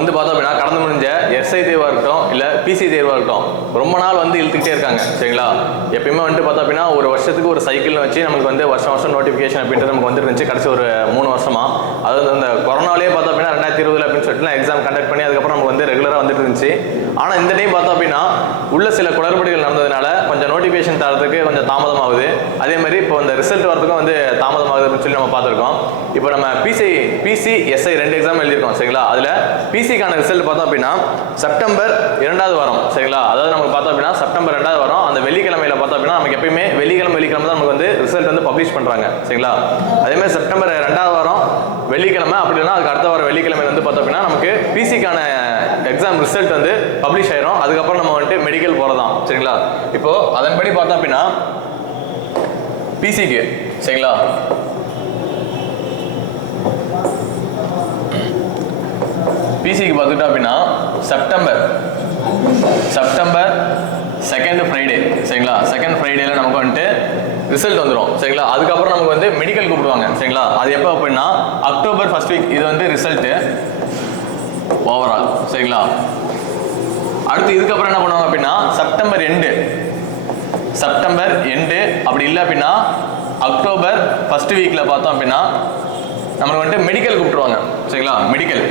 வந்து பார்த்தோம் அப்படின்னா கடந்து முடிஞ்ச எஸ்ஐ தேர்வாக இருக்கட்டும் இல்லை பிசி தேர்வாக இருக்கட்டும் ரொம்ப நாள் வந்து இழுத்துக்கிட்டே இருக்காங்க சரிங்களா? எப்பயுமே வந்துட்டு பார்த்தோம் அப்படின்னா ஒரு வருஷத்துக்கு ஒரு சைக்கிள்னு வச்சு நமக்கு வந்து வருஷம் வருஷம் நோட்டிஃபிகேஷன் அப்படின்றது நமக்கு வந்துருந்துச்சு கடைசி ஒரு மூணு வருஷமா. அதாவது அந்த கொரோனாலே பார்த்தோம் அப்படின்னா ரெண்டாயிரத்தி இருபதுல அப்படின்னு சொல்லிட்டு எக்ஸாம் கண்டக்ட் பண்ணி அதுக்கப்புறம் நமக்கு வந்து ரெகுலராக வந்துட்டு இருந்துச்சு. ஆனால் இந்த டைம் பார்த்தோம் அப்படின்னா உள்ள சில குளறுபடிகள் நடந்ததுனால நோட்டிஃபிகேஷன் தரதுக்கு கொஞ்சம் தாமதமாகுது. அதே மாதிரி இப்போ இந்த ரிசல்ட் வரதுக்கும் வந்து தாமதமாகுது அப்படின்னு சொல்லி நம்ம பார்த்துருக்கோம். இப்போ நம்ம பிசி பிசி எஸ்ஐ ரெண்டு எக்ஸாம் எழுதியிருக்கோம் சரிங்களா? அதில் பிசிக்கான ரிசல்ட் பார்த்தோம் அப்படின்னா செப்டம்பர் இரண்டாவது வாரம் சரிங்களா? அதாவது நமக்கு பார்த்தோம் அப்படின்னா செப்டம்பர் ரெண்டாவது வாரம் அந்த வெள்ளிக்கிழமையில பார்த்தோம் அப்படின்னா நமக்கு எப்பயுமே வெள்ளிக்கிழமை வெள்ளிக்கிழமை தான் நமக்கு வந்து ரிசல்ட் வந்து பப்ளிஷ் பண்ணுறாங்க சரிங்களா? அதே மாதிரி செப்டம்பர் ரெண்டாவது வாரம் வெள்ளிக்கிழமை அப்படின்னா அதுக்கு அடுத்த வாரம் வெள்ளிக்கிழமை வந்து பார்த்தோம் அப்படின்னா நமக்கு பிசிக்கான எக்ஸாம் ரிசல்ட் வந்து பப்ளிஷ் ஆயிரும். அதுக்கப்புறம் நம்ம வந்துட்டு மெடிக்கல் போகிறதான் சரிங்களா? இப்போ அதன்படி பார்த்தோம் அப்படின்னா பிசிக்கு சரிங்களா? பிசிக்கு பார்த்துட்டோம் அப்படின்னா செப்டம்பர் செப்டம்பர் செகண்ட் ஃப்ரைடே சரிங்களா? செகண்ட் ஃப்ரைடேல நமக்கு வந்துட்டு ரிசல்ட் வந்துடும் சரிங்களா? அதுக்கப்புறம் நமக்கு வந்து மெடிக்கல் கூப்பிடுவாங்க. சரிங்களா? அது எப்போ அப்படின்னா அக்டோபர் ஃபர்ஸ்ட் வீக் இது வந்து ரிசல்ட்டு ஓவரால் சரிங்களா? அடுத்து இதுக்கப்புறம் என்ன பண்ணுவாங்க அப்படின்னா செப்டம்பர் எண்டு செப்டம்பர் எண்டு அப்படி இல்லை அப்படின்னா அக்டோபர் ஃபர்ஸ்ட் வீக்கில் பார்த்தோம் அப்படின்னா நம்மளுக்கு வந்துட்டு மெடிக்கல் கூப்பிட்டுருவாங்க. சரிங்களா? மெடிக்கல்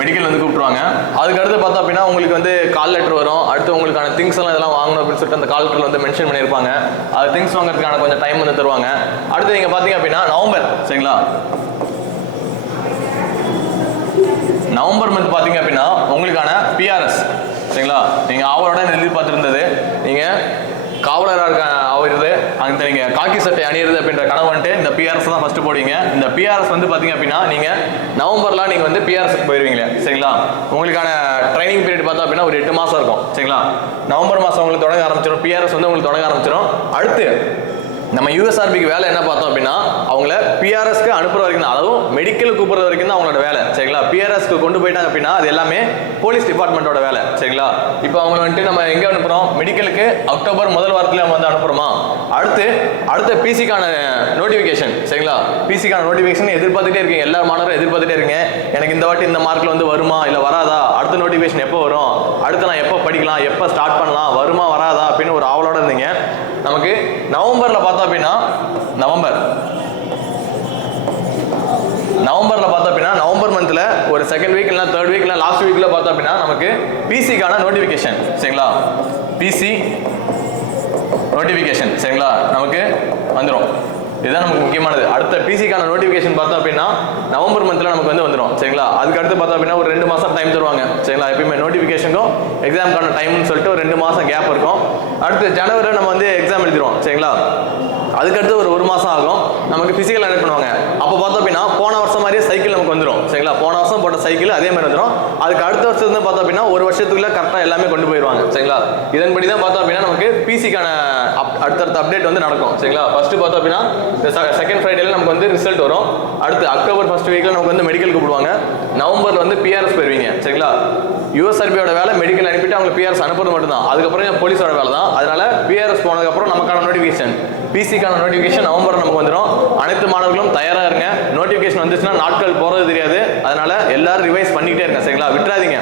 மெடிக்கல் வந்து கூப்பிட்டுருவாங்க. அதுக்கு அடுத்து பார்த்தோம் அப்படின்னா உங்களுக்கு வந்து கால் லெட்டர் வரும். அடுத்து உங்களுக்கான திங்ஸ் எல்லாம் இதெல்லாம் வாங்கணும் அப்படின்னு சொல்லிட்டு அந்த கால் லெட்டர் வந்து மென்ஷன் பண்ணியிருப்பாங்க. அது திங்ஸ் வாங்குறதுக்கான கொஞ்சம் டைம் வந்து தருவாங்க. அடுத்து நீங்கள் பார்த்தீங்க அப்படின்னா நவம்பர். சரிங்களா? நவம்பர் மந்த் பார்த்தீங்க அப்படின்னா உங்களுக்கான பிஆர்எஸ் சரிங்களா? நீங்கள் அவரோட எதிர்பார்த்துருந்தது நீங்கள் காவலராக இருக்க ஆகிறது அந்த நீங்கள் காக்கி சட்டை அணியிறது அப்படின்ற கனவு வந்துட்டு இந்த பிஆர்எஸ் தான் ஃபஸ்ட்டு போடுவீங்க. இந்த பிஆர்எஸ் வந்து பார்த்தீங்க அப்படின்னா நீங்கள் நவம்பர்லாம் நீங்கள் வந்து பிஆர்எஸ்க்கு போயிடுவீங்களே சரிங்களா? உங்களுக்கான ட்ரைனிங் பீரியட் பார்த்தா அப்படின்னா ஒரு எட்டு மாதம் இருக்கும். சரிங்களா? நவம்பர் மாதம் உங்களுக்கு தொடங்க ஆரம்பிச்சிடும் பிஆர்எஸ் வந்து உங்களுக்கு தொடங்க ஆரம்பிச்சிடும் அடுத்து நம்ம யூஎஸ்ஆர்பிக்கு வேலை என்ன பார்த்தோம் அப்படின்னா அவங்கள பிஆர்எஸ்க்கு அனுப்புற வரைக்கும் தான். அதுவும் மெடிக்கல் கூப்பிடுற வரைக்கும் தான் அவங்களோட வேலை. சரிங்களா? பிஆர்எஸ்க்கு கொண்டு போயிட்டாங்க அப்படின்னா அது எல்லாமே போலீஸ் டிபார்ட்மெண்ட்டோட வேலை. சரிங்களா? இப்போ அவங்க வந்துட்டு நம்ம எங்கே அனுப்புகிறோம் மெடிக்கலுக்கு அக்டோபர் முதல் வாரத்தில் நம்ம வந்து அனுப்புகிறோமா அடுத்து அடுத்த பிசிக்கான நோட்டிஃபிகேஷன் சரிங்களா? பிசிக்கான நோட்டிஃபிகேஷன் எதிர்பார்த்துட்டே இருக்கீங்க. எல்லா மாணவரும் எதிர்பார்த்துட்டே இருக்கீங்க. எனக்கு இந்த வாட்டி இந்த மார்க்கில் வந்து வருமா இல்லை வராதா? அடுத்த நோட்டிஃபிகேஷன் எப்போ வரும்? அடுத்து நான் எப்போ படிக்கலாம்? எப்போ ஸ்டார்ட் பண்ணலாம்? வருமா வராதா? அப்படின்னு ஒரு ஆவலோட இருந்தீங்க. நமக்கு நவம்பர்ல பார்த்தோம் அப்படின்னா நவம்பர். நவம்பர்ல பார்த்தோம் அப்படின்னா நவம்பர் மந்த்ல ஒரு செகண்ட் வீக் இல்லைனா தேர்ட் வீக் இல்லை லாஸ்ட் வீக்ல பார்த்தோம் அப்படின்னா நமக்கு பிசிக்கான நோட்டிஃபிகேஷன் சரிங்களா? பிசி நோட்டிஃபிகேஷன் சரிங்களா? நமக்கு வந்துடும் இதுதான் நமக்கு முக்கியமானது. அடுத்த பிசிக்கான நோட்டிஃபிகேஷன் பார்த்தோம் அப்படின்னா நவம்பர் மந்த்தில் நமக்கு வந்து வந்துடும் சரிங்களா? அதுக்கு அடுத்து பார்த்தோம் அப்படின்னா ஒரு ரெண்டு மாதம் டைம் தருவாங்க. சரிங்களா? எப்பயுமே நோட்டிஃபிகேஷனுக்கும் எக்ஸாமுக்கான டைம்னு சொல்லிட்டு ஒரு ரெண்டு மாதம் கேப் இருக்கும். அடுத்து ஜனவரியில் நம்ம வந்து எக்ஸாம் எழுதிடுவோம் சரிங்களா? அதுக்கடுத்து ஒரு ஒரு மாதம் ஆகும். நமக்கு ஃபிசிக்கல் அட்டன் பண்ணுவாங்க. அப்போ பார்த்தோம் அப்படின்னா போன வருஷம் மாதிரியே சைக்கிள் நமக்கு வந்துடும் சரிங்களா? போன வருஷம் போட்ட சைக்கிள் அதே மாதிரி வந்துடும் அதுக்கு அடுத்த வருஷத்துலேருந்து பார்த்தோம் அப்படின்னா ஒரு வருஷத்துக்குள்ள கரெக்டாக எல்லாமே கொண்டு போயிடுவாங்க. சரிங்களா? இதன்படி தான் பார்த்தோம் அப்படின்னா நமக்கு பிசிக்கான அடுத்தடுத்த அப்டேட் வந்து நடக்கும். சரிங்களா? ஃபர்ஸ்ட் பார்த்தோம் அப்படின்னா செகண்ட் ஃப்ரைடேல நமக்கு வந்து ரிசல்ட் வரும். அடுத்து அக்டோபர் ஃபர்ஸ்ட் வீக்கில் நமக்கு வந்து மெடிக்கல் கூப்பிடுவாங்க. நவம்பர்ல வந்து பிஆர்எஸ் போயிருவீங்க. சரிங்களா? யூஎஸ்ஆர்பியோட வேலை மெடிக்கல் அனுப்பிட்டு அவங்க பிஆர்எஸ் அனுப்புறது மட்டும்தான். அதுக்கப்புறம் போலீஸோட வேலை தான். அதனால பிஆர்எஸ் போனதுக்கப்புறம் நமக்கான நோட்டிஃபிகேஷன் பிசிக்கான நோட்டிஃபிகேஷன் நவம்பர் நமக்கு வந்துடும் அனைத்து மாணவர்களும் தயாராக இருங்க. நோட்டிஃபிகேஷன் வந்துச்சுன்னா நாட்கள் போகிறது தெரியாது. அதனால எல்லாரும் ரிவைஸ் பண்ணிக்கிட்டே இருங்க சரிங்களா? விட்டுறாதீங்க.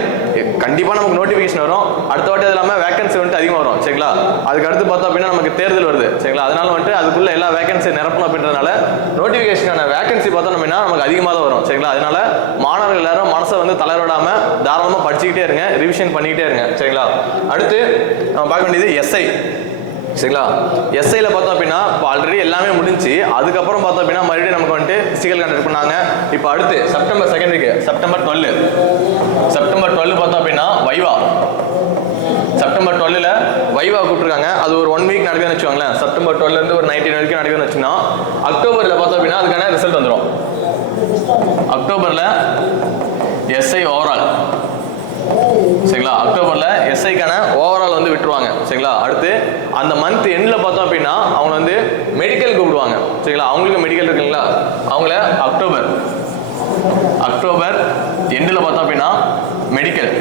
கண்டிப்பாக நமக்கு நோட்டிஃபிகேஷன் வரும். அடுத்த வாட்டி அது இல்லாமல் வேகன்சி வந்துட்டு அதிகமாக வரும் சரிங்களா? அதுக்கு அடுத்து பார்த்தோம் அப்படின்னா நமக்கு தேர்தல் வருது சரிங்களா? அதனால வந்துட்டு அதுக்குள்ள எல்லா வேகன்சி நிரப்பணும் அப்படின்றதுனால நோட்டிஃபிகேஷனான வேகன்சி பார்த்தோம் அப்படின்னா நமக்கு அதிகமாக தான் வரும் சரிங்களா? அதனால மாணவர்கள் எல்லாரும் மனசை வந்து தளர்விடாமல் தாராளமாக படிச்சுக்கிட்டே இருங்க ரிவிஷன் பண்ணிக்கிட்டே இருங்க சரிங்களா? அடுத்து நம்ம பார்க்க வேண்டியது எஸ்ஐ சரிங்களா? எஸ்ஐல பார்த்தோம் அப்படின்னா இப்போ ஆல்ரெடி எல்லாமே முடிஞ்சு அதுக்கப்புறம் பார்த்தோம் அப்படின்னா மறுபடியும் நமக்கு வந்துட்டு சிகல் கண்டக்ட் பண்ணாங்க. இப்போ அடுத்து September second week September twelve September twelve பார்த்தோம் அப்படின்னா வைவா. செப்டம்பர் டுவெல்லில் வைவா கூப்பிட்டுருக்காங்க. அது ஒரு ஒன் வீக் நடக்குதுன்னு வச்சுக்கோங்களேன். செப்டம்பர் டுவெல்லேருந்து ஒரு நைன்டீன் வரைக்கும் நடக்குதுன்னு வச்சுன்னா அக்டோபரில் பார்த்தோம் அப்படின்னா அதுக்கான ரிசல்ட் வந்துடும் அக்டோபரில் எஸ்ஐ ஓவரால் சரிங்களா? அக்டோபரில் எஸ்ஐக்கான சரிங்களா? அடுத்து அந்த மந்த் எண்டில் பார்த்தோம் அப்படின்னா அவங்க வந்து மெடிக்கல் கூப்பிடுவாங்க. சரிங்களா? அவங்களுக்கு மெடிக்கல் இருக்குங்களா அவங்கள அக்டோபர் அக்டோபர் எண்டில் பார்த்தோம் அப்படின்னா மெடிக்கல்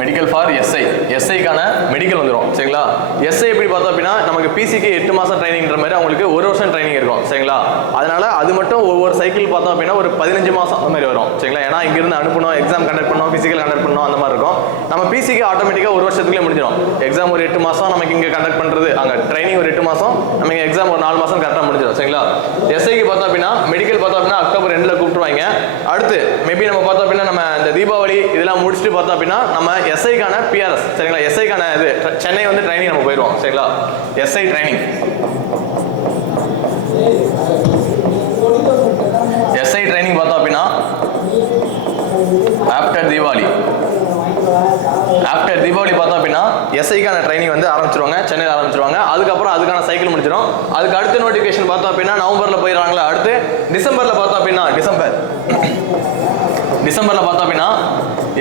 மெடிக்கல் ஃபார் எஸ்ஐ எஸ்ஐக்கான மெடிக்கல் வந்துடும் சரிங்களா? எஸ்ஐ எப்படி பார்த்தோம் அப்படின்னா நமக்கு பிசிக்கு எட்டு மாதம் ட்ரைனிங்ன்ற மாதிரி அவங்களுக்கு ஒரு வருஷம் ட்ரைனிங் இருக்கும். சரிங்களா? அதனால அது மட்டும் ஒவ்வொரு சைக்கிள் பார்த்தோம் அப்படின்னா ஒரு பதினஞ்சு மாதம் அந்த மாதிரி வரும். சரிங்களா? ஏன்னா இங்கிருந்து அனுப்பணும் எக்ஸாம் கண்டக்ட் பண்ணணும் ஃபிசிக்கல் கண்டக்ட் பண்ணணும் அந்த மாதிரி இருக்கும். நம்ம பிசிக்கு ஆட்டோமேட்டிக்காக ஒரு வருஷத்துக்குள்ளே முடிஞ்சிடும். எக்ஸாம் ஒரு எட்டு மாதம் நமக்கு இங்கே கண்டக்ட் பண்ணுறது அங்கே ட்ரைனிங் ஒரு எட்டு மாதம் நம்ம இங்கே எக்ஸாம் ஒரு நாலு மாதம் கரெக்டாக முடிஞ்சிடும் சரிங்களா? எஸ்ஐக்கு பார்த்தோம் அப்படின்னா மெடிக்கல் பார்த்தோம் அப்படின்னா அக்டோபர் ரெண்டில் கூப்பிட்டுருவாங்க. அடுத்து மேபி நம்ம பார்த்தோம் அப்படின்னா நம்ம இந்த தீபாவளி இதெல்லாம் முடிச்சுட்டு பார்த்தோம் அப்படின்னா நம்ம எஸ்ஐக்கான பிஆர்எஸ் சரிங்களா? எஸ்ஐக்கான இது சென்னை வந்து ட்ரைனிங் நம்ம போயிடுவோம் சரிங்களா? எஸ்ஐ ட்ரைனிங் எஸ்ஐ ட்ரைனிங் பார்த்தோம் அப்படின்னா ஆஃப்டர் தீபாவளி. ஆஃப்டர் தீபாவளி பார்த்தோம் அப்படின்னா எஸ்ஐக்கான ட்ரைனிங் வந்து ஆரம்பிச்சிருவாங்க சென்னையில் ஆரம்பிச்சிருவாங்க. அதுக்கப்புறம் அதுக்கான சைக்கிள் முடிச்சிடும் அதுக்கு அடுத்த நோட்டிஃபிகேஷன் பார்த்தோம் அப்படின்னா நவம்பரில் போயிடுறாங்களா அடுத்து டிசம்பரில் பார்த்தோம் அப்படின்னா டிசம்பர். டிசம்பரில் பார்த்தோம் அப்படின்னா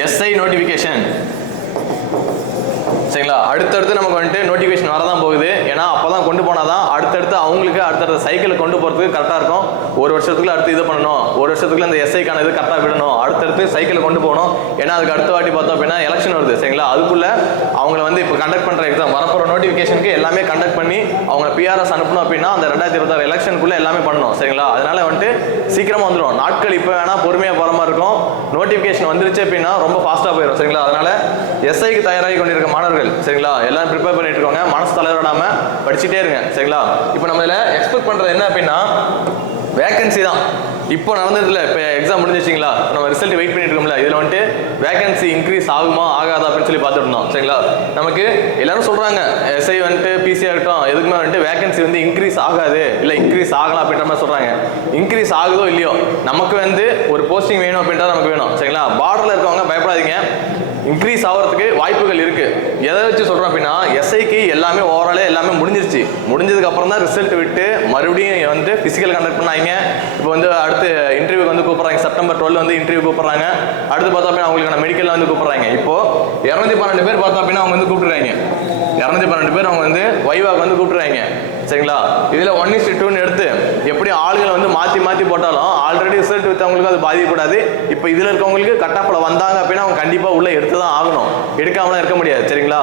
எஸ்ஐ நோட்டிஃபிகேஷன் அடுத்தடுத்து நமக்கு வந்துட்டு நோட்டிஃபிகேஷன் வரதான் போகுது. ஏன்னா அப்போ தான் கொண்டு போனால் தான் அடுத்தடுத்து அவங்களுக்கு அடுத்தடுத்த சைக்கிள் கொண்டு போகிறதுக்கு கரெக்டாக இருக்கும். ஒரு வருஷத்துக்குள்ள அடுத்து இது பண்ணணும். ஒரு வருஷத்துக்குள்ள இந்த எஸ்ஐக்கான இது கரெக்டாக விடணும். அடுத்தடுத்து சைக்கிளை கொண்டு போகணும். ஏன்னா அதுக்கு அடுத்த வாட்டி பார்த்தோம் அப்படின்னா எலெக்ஷன் வருது சரிங்களா? அதுக்குள்ள அவங்கள வந்து இப்போ கண்டக்ட் பண்ணுற எக்ஸாம் வரப்போகிற நோட்டிஃபிகேஷனுக்கு எல்லாமே கண்டக்ட் பண்ணி அவங்க பிஆர்எஸ் அனுப்பணும் அப்படின்னா அந்த ரெண்டாயிரத்தி இருபத்தாறு எலெக்ஷனுக்குள்ள எல்லாமே பண்ணணும் சரிங்களா? அதனால வந்துட்டு சீக்கிரமா வந்துடும் நாட்கள் இப்போ வேணா பொறுமையாக போகிற மாதிரி இருக்கும். நோட்டிஃபிகேஷன் வந்துருச்சு அப்படின்னா ரொம்ப ஃபாஸ்ட்டாக போயிடும் சரிங்களா? அதனால எஸ்ஐக்கு தயாராகி கொண்டிருக்க மாணவர்கள் சரிங்களா? எல்லாம் ப்ரிப்பேர் பண்ணிட்டு இருக்கோங்க. மனசு தலைவராடாம படிச்சுட்டே இருங்க சரிங்களா? இப்போ நம்ம இதில் எக்ஸ்பெக்ட் பண்ணுறது என்ன அப்படின்னா வேகன்சி தான். இப்போ நடந்ததுல இப்போ எக்ஸாம் முடிஞ்சிச்சிங்களா நம்ம ரிசல்ட் வெயிட் பண்ணிட்டு இருக்கோம்ல. இதில் வந்துட்டு வேகன்சி இன்க்ரீஸ் ஆகுமா ஆகாதா அப்படின்னு சொல்லி பார்த்துட்டு இருந்தோம். சரிங்களா? நமக்கு எல்லாரும் சொல்கிறாங்க எஸ்ஐ வந்துட்டு பிசி ஆகட்டும் எதுக்குமே வந்துட்டு வேகன்சி வந்து இன்க்ரீஸ் ஆகாது இல்லை இன்க்ரீஸ் ஆகலாம் அப்படின்ற மாதிரி சொல்கிறாங்க இன்க்ரீஸ் ஆகுதோ இல்லையோ நமக்கு வந்து ஒரு போஸ்டிங் வேணும் அப்படின்றது நமக்கு வேணும் சரிங்களா பார்டர்ல இருக்கவங்க பயப்படாதீங்க இன்க்ரீஸ் ஆகிறதுக்கு வாய்ப்புகள் இருக்கு எதை வச்சு சொல்றோம் அப்படின்னா எஸ்ஐக்கு எல்லாமே ஓவராலே எல்லாமே முடிஞ்சிருச்சு முடிஞ்சதுக்கு அப்புறம் தான் ரிசல்ட் விட்டு மறுபடியும் வந்து பிசிக்கல் கண்டக்ட் பண்ணாங்க இப்போ வந்து அடுத்து இன்டர்வியூக்கு வந்து கூப்பிடுறாங்க. செப்டம்பர் டுவெல் வந்து இன்டர்வியூ கூப்பிட்றாங்க. அடுத்து பார்த்தா அப்படின்னா அவங்களுக்கான மெடிக்கலில் வந்து கூப்பிட்றாங்க. இப்போ இரநூத்தி பன்னெண்டு பேர் பார்த்தா அப்படின்னா அவங்க வந்து கூப்பிட்டுறாங்க. இரநூத்தி பன்னெண்டு பேர் அவங்க வந்து வைவாக்கு வந்து கூப்பிட்டுறாங்க. சரிங்களா? இதில் ஒன் இஸ் டூன்னு எடுத்து எப்படி ஆளுகளை வந்து மாற்றி மாற்றி போட்டாலும் ஆல்ரெடி ரிசல்ட் வித்தவங்களுக்கு அது பாதிக்கப்படாது. இப்போ இதில் இருக்கவங்களுக்கு கட்டாப்பில் வந்தாங்க அப்படின்னா அவங்க கண்டிப்பாக உள்ளே எடுத்து தான் ஆகணும். எடுக்காமலாம் இருக்க முடியாது சரிங்களா?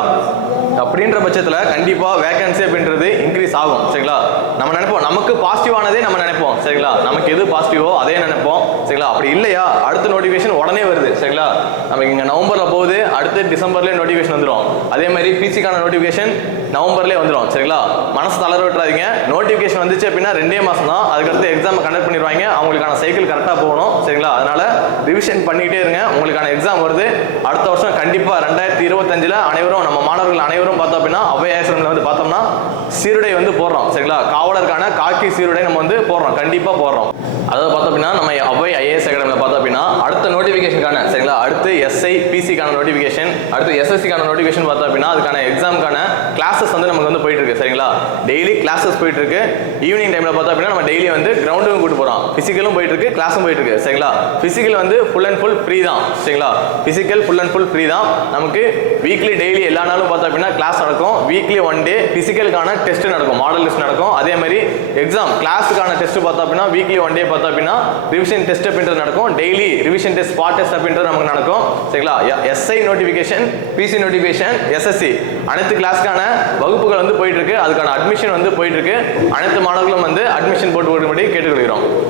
அப்படின்ற பட்சத்தில் கண்டிப்பாக வேகன்சி அப்படின்றது இன்க்ரீஸ் ஆகும் சரிங்களா? நம்ம நினைப்போம் நமக்கு பாசிட்டிவானதே நம்ம நினைப்போம் சரிங்களா? நமக்கு எது பாசிட்டிவோ அதே நினைப்போம் சரிங்களா? அப்படி இல்லையா? அடுத்த நோட்டிஃபிகேஷன் உடனே வருது சரிங்களா? நமக்கு இங்கே நவம்பரில் போகுது அடுத்து டிசம்பர்லேயே நோட்டிஃபிகேஷன் வந்துடும் அதே மாதிரி பிசிக்கான நோட்டிஃபிகேஷன் நவம்பர்லேயே வந்துடும் சரிங்களா? மனசு தளர விட்டுறாதீங்க நோட்டிஃபிகேஷன் வந்துச்சு அப்படின்னா ரெண்டே மாசம் தான். அதுக்கடுத்து எக்ஸாம் கண்டக்ட் பண்ணிடுவாங்க. அவங்களுக்கான சைக்கிள் கரெக்டாக போகணும். சரிங்களா? அதனால ரிவிஷன் பண்ணிகிட்டே இருங்க. உங்களுக்கான எக்ஸாம் வருது. அடுத்த வருஷம் கண்டிப்பாக ரெண்டாயிரத்தி இருபத்தஞ்சில் அனைவரும் நம்ம மாணவர்கள் அனைவரும் பார்த்தோம் அப்படின்னா அவை ஆசிரமில் வந்து பார்த்தோம்னா சீருடை வந்து போடுறோம். சரிங்களா? காவலருக்கான காக்கி சீருடை நம்ம வந்து போடுறோம். கண்டிப்பாக போடுறோம். அதாவது பார்த்தோம் அப்படின்னா நம்ம அவை ஐஏஎஸ் அகாடமியில் பார்த்தோம் அப்படின்னா அடுத்த நோட்டிஃபிகேஷனுக்கான சரிங்களா? அடுத்து எஸ்ஐ பிசிக்கான நோட்டிஃபிகேஷன் அடுத்து எஸ்எஸ்சிக்கான நோட்டிஃபிகேஷன் பார்த்தோம் அப்படின்னா அதுக்கான எக்ஸாமுக்கான கிளாஸஸ் வந்து நமக்கு வந்து போயிட்டு இருக்கு சரிங்களா? டெய்லி கிளாஸஸ் போயிட்டு இருக்கு. ஈவினிங் டைம்ல பார்த்தோம் அப்படின்னா நம்ம டெய்லி வந்து கிரவுண்டுக்கும் கூட்டு போறோம். பிசிக்கலும் போயிட்டு இருக்கு கிளாஸும் போயிட்டு இருக்கு சரிங்களா? பிசிக்கல் வந்து ஃபுல் அண்ட் ஃபுல் ஃப்ரீ தான் சரிங்களா? Physical full and full free தான். நமக்கு வீக்லி டெய்லி எல்லா நாளும் பார்த்தோம் அப்படின்னா கிளாஸ் நடக்கும். வீக்லி ஒன் டே பிசிக்கலுக்கான டெஸ்ட் நடக்கும் மாடல் டெஸ்ட் நடக்கும். அதே மாதிரி எக்ஸாம் கிளாஸுக்கான டெஸ்ட் பார்த்தோம் அப்படின்னா வீக்லி ஒன் டே பார்த்தோம் அப்படின்னா ரிவிஷன் டெஸ்ட் அப்படின்றது நடக்கும். Daily revision test spot test அப்படின்றது நமக்கு நடக்கும் சரிங்களா? SI notification PC notification SSC அனைத்து கிளாஸ்க்கான வகுப்புகள் வந்து போயிட்டு இருக்கு. அதுக்கான அட்மிஷன் வந்து போயிட்டு இருக்கு. அனைத்து மாணவர்களும் வந்து அட்மிஷன் போட்டு கொடுக்கும்படி கேட்டுக்கொள்கிறோம்.